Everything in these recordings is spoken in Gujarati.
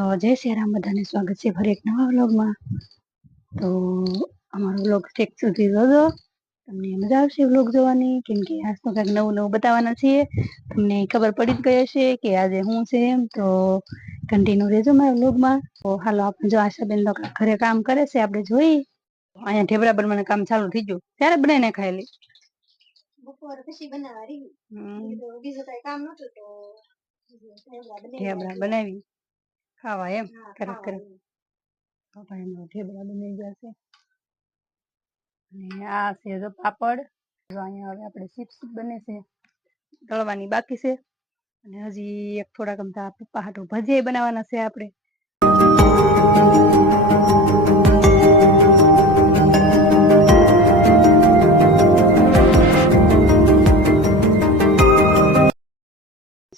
જય શ્રી રામ, બધાને સ્વાગત છે ફરી એક નવા વ્લોગમાં। તો અમારો વ્લોગ ઠેક સુધી જોજો, તમને મજા આવશે વ્લોગ જોવાની, કેમ કે આજ તો કંઈક નવું નવું બતાવવાના છીએ। તમને ખબર પડી જ ગઈ હશે કે આજે શું છે એમ, તો કન્ટિન્યુ રહેજો મારા વ્લોગમાં। તો હાલો, આપણે જો આશાબેન તો ઘરે કામ કરે છે, આપણે જોઈ અહીંયા ઢેબરા બનવાનું કામ ચાલુ થઈ ગયું। ત્યારે બનાવીને ખાયેલી બપોર પછી બનાવવાની, બીજું કઈ કામ નતું તો ઢેબરા બનાવી ખાવા એમ કરે કરે પપ્પાનો ઢેબરા બની ગયા છે। અને આ છે જો પાપડ, અહીંયા હવે આપણે ચિપ્સ બને છે, તળવાની બાકી છે। અને હજી એક થોડાક અમથા પપ્પા હાટુ ભજીયા બનાવવાના છે આપણે।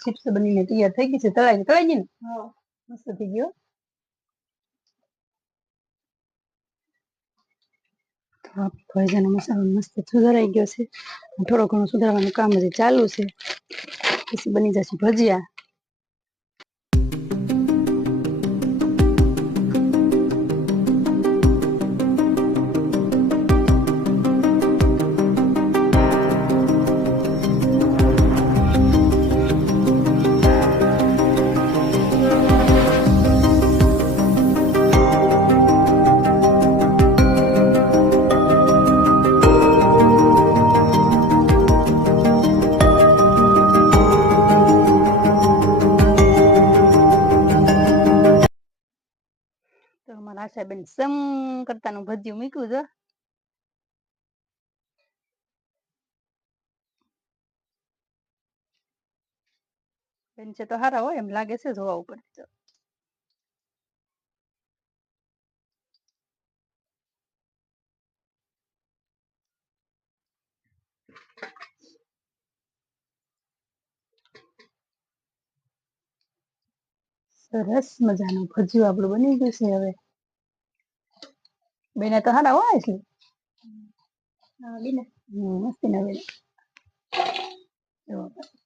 ચિપ્સ બનીને તૈયાર થઈ ગઈ છે, તળાઈ ગઈ ને? હા, મસ્ત થઈ ગયો। ભજીયાનો મસાલો મસ્ત સુધારાઈ ગયો છે, થોડો ઘણો સુધારવાનું કામ હજી ચાલુ છે, પછી બની જશે ભજીયા। તો અમારા આશાબેન સમ કરતાનું ભજીયું મૂક્યું છે। બેન છે તો સારા હોય એમ લાગે છે જોવા ઉપર। સરસ મજાનું ભજીયું આપણું બની ગયું છે। હવે બેને તો સારા હોય છે, મસ્તી ના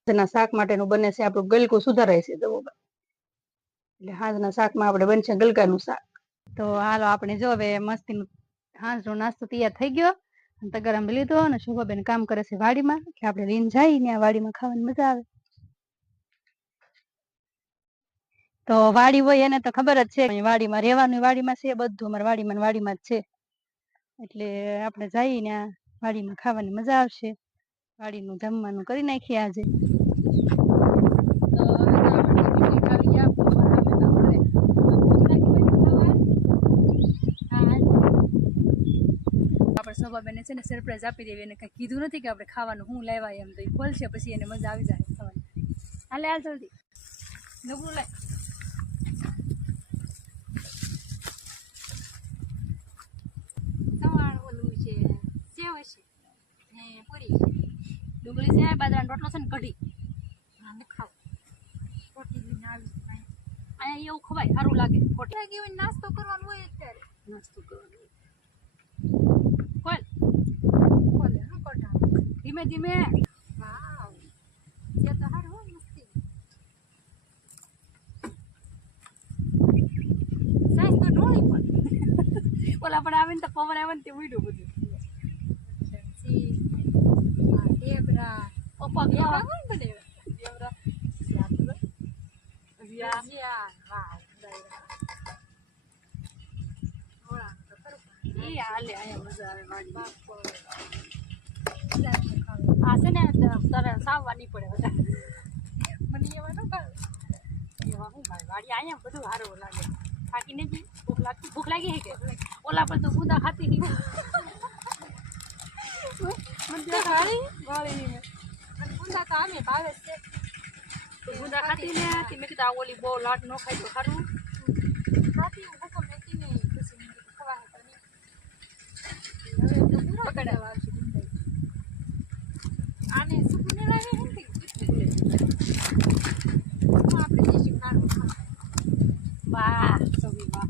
બેન ના શાક માટેનું બને છે આપણું ગલકું સુધારાય છે, એટલે હાંજના શાકમાં આપણે બનશે ગલકાનું શાક। તો હાલો આપણે જો હવે મસ્તી હાંજનો નાસ્તો તૈયાર થઈ ગયો, તગારામ લીધો અને શોભાબેન કામ કરે છે વાડીમાં, કે આપણે લઈને જઈએ ને વાડીમાં ખાવાની મજા આવે। તો વાડી હોય એને તો ખબર જ છે, વાડીમાં રહેવાનું વાડીમાં છે, બધું અમારે વાડીમાં જ છે, એટલે આપણે જઈએ ને વાડીમાં ખાવાની મજા આવશે। વાડીનું જમવાનું કરી નાખીએ આજે। આપણે શોભાબેન છે ને સરપ્રાઈઝ આપી દેવી, એને કઈ કીધું નથી કે આપણે ખાવાનું શું લાવ્યા એમ, તો એ ખોલશે પછી એને મજા આવી જાય ખાવાની। હાલે હાલ જલ્દી નબળું લાય। ઓલું છે સેવ છે ને પૂરી છે, ડુંગળી છે, બાજરાનો રોટલો છે ને કઢી। ખાવ રોટી લઈને આવી અહીંયા એવું ખવાય, સારું લાગે। નાસ્તો કરવાનો હોય અત્યારે, નાસ્તો કરવાનો ધીમે ધીમે। વાવ, જે તો સારું હોય મસ્તી સાઈઝ તો ઢોળી પણ ઓલા પણ આવે ને તો પવન આવે ને તે ઉડ્યું બધું। ઢેબરા પપ્પા ખાવા કોણ બને? ઢેબરા ભજીયા, વાહ એ હાલે, અહીંયા મજા આવે વાડીમાં। આ છે ને તારે સાવવા નહીં પડે બધા, મને એવા ન ભાવે, એવા શું ભાઈ વાડી અહીંયા બધું સારું લાગે। થાકીને જ ભૂખ લાગી છે કે ઓલા પર તો ગુંદા ખાતી હતી ગુંદા તો આમે ભાવે છે, ગુંદા ખાતી ને મેં કીધું આ ઓલી બહુ લાટ ન ખાય તો સારું ખાતી હુકમ નથી ને પછી ખવા હવે તો પૂરો કડાવા આવશે ગુંદા આને સુકું ને લાગે નથી આપણે દેશી ખારું વાહ સવી વાહ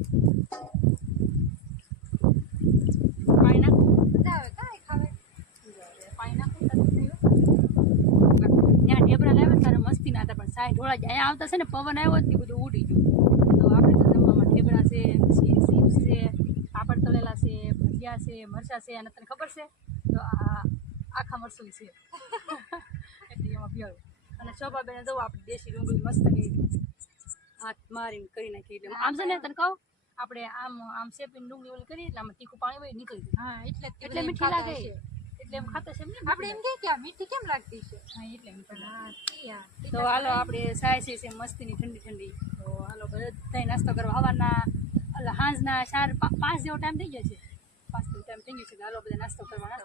પાણી નાખું મજા આવે કાંઈ ખાવે પાણી નાખું ત્યાં ઢેબરા લાવે ને તારે મસ્તી ના હતા, પણ સાઈ ઢોળા જાય અહીંયા આવતા છે ને પવન આવ્યો જ બધું ઉડી ગયું, તો આપણે મરચાં છે અને તને ખબર છે તો આ આખા મરચું છે એટલે એમાં પીવાયું અને શોભાબેન જવું આપણે દેશી ડુંગળી મસ્ત હાથ મારીને કરી નાખી એટલે આમ છે ને તને કહું આપણે આમ શેપીને ડુંગળી ઓલી કરી એટલે આમાં તીખું પાણી હોય નીકળી જાય એટલે મીઠી લાગે એટલે એમ ખાતા છે એમ આપણે એમ કે આ મીઠી કેમ લાગતી છે હા એટલે મીઠી તો હાલો આપણે સાય છે મસ્તીની ઠંડી ઠંડી તો હાલો બધા નાસ્તો કરવા હવાના સાંજના 4-5 જેવો ટાઈમ થઈ ગયો છે 5 જેવો ટાઈમ થઈ ગયો છે હાલો બધા નાસ્તો કરવા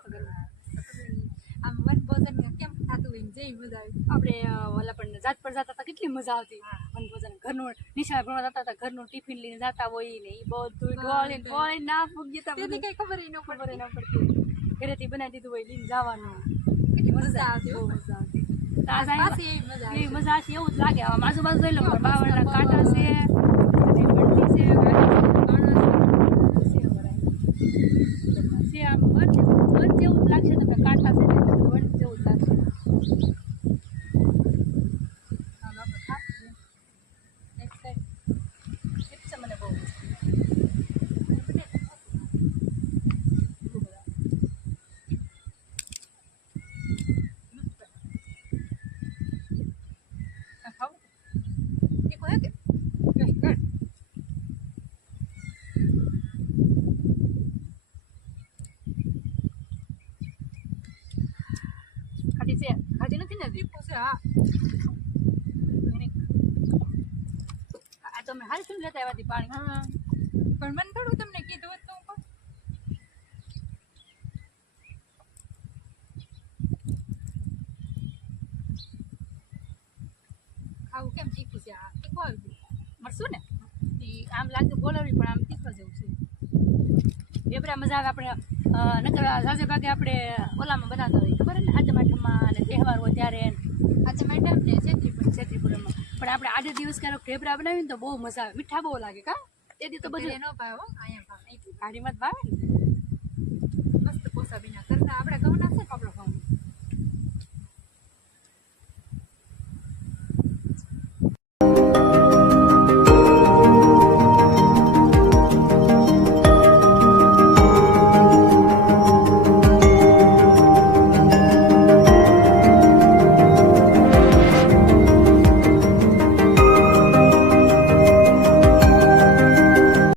આમ વન ભોજન કેમ ખાતું હોય જેવી મજા આવી આપણે ઓલા પણ જાત પર જતા હતા કેટલી મજા આવતી વન ભોજન ઘરનું નિશાળ ભણવા જતા હતા ઘરનું ટિફિન લઈને જતા હોય ને એ બધું ઢોળીને ના ફૂગી તેથી કઈ ખબર ન પડતી ઘરેથી બનાવી દીધું હોય લઈને જવાનું કેટલી મજા આવતી બહુ મજા આવતી એવી મજા છે એવું જ લાગે આમ આજુબાજુ જોઈ લો બાવળના કાંટા છે આમ વન જેવું જ લાગશે તમને કાંટા છે ને વન જેવું જ લાગશે મને બહુ ખાધી નથી ને તીખું છે હા આ તો મેં હાલ શું લેતા આવ્યા પાણી હા પણ મને થોડું તમને કીધું હતું હું ખાવું કેમ તીખું છે આ તીખું આવ્યું મળશું ને આમ લાગતું બોલાવી પણ આમ તીખો જેવું છે ઢેબરા મજા આવે આપણે નકર સાંજે ભાગે આપણે ઓલામાં બનાવતા હોય ખબર ને આજે માઠમાં અને તહેવાર હોય ત્યારે આજે મેડમ ને છેત્રીપુરમાં પણ આપણે આજે દિવસ ક્યારેક ઢેબરા બનાવીને તો બહુ મજા આવે મીઠા બહુ લાગે કા તેથી તો બધું ન ભાવ અહીંયા ભાવ ગાડીમાં જ ભાવે ને મસ્ત પોસા બીના કરતા આપણે ઘઉંના